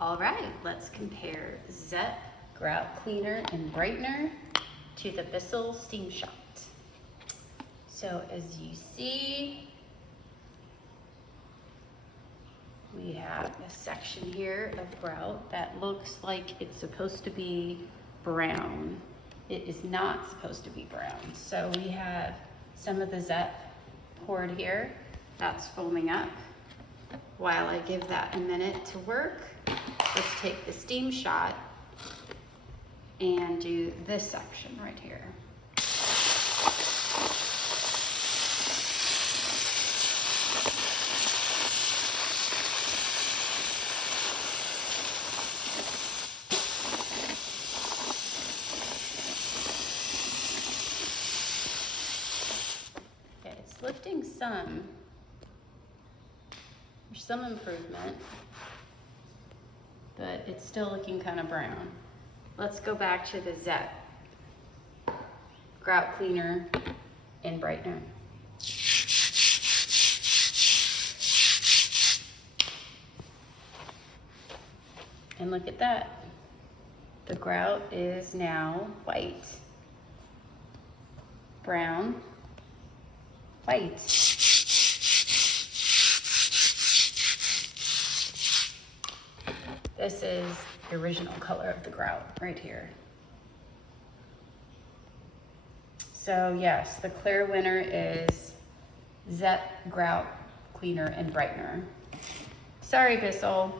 All right, let's compare Zep Grout Cleaner and Brightener to the Bissell SteamShot. So as you see, we have a section here of grout that looks like it's supposed to be brown. It is not supposed to be brown. So we have some of the Zep poured here. That's foaming up. While I give that a minute to work, let's take the SteamShot and do this section right here. Okay, it's lifting some. There's some improvement, but it's still looking kind of brown. Let's go back to the Zep Grout Cleaner and Brightener. And look at that. The grout is now white, brown, white. This is the original color of the grout right here. So yes, the clear winner is Zep Grout Cleaner and Brightener. Sorry, Bissell.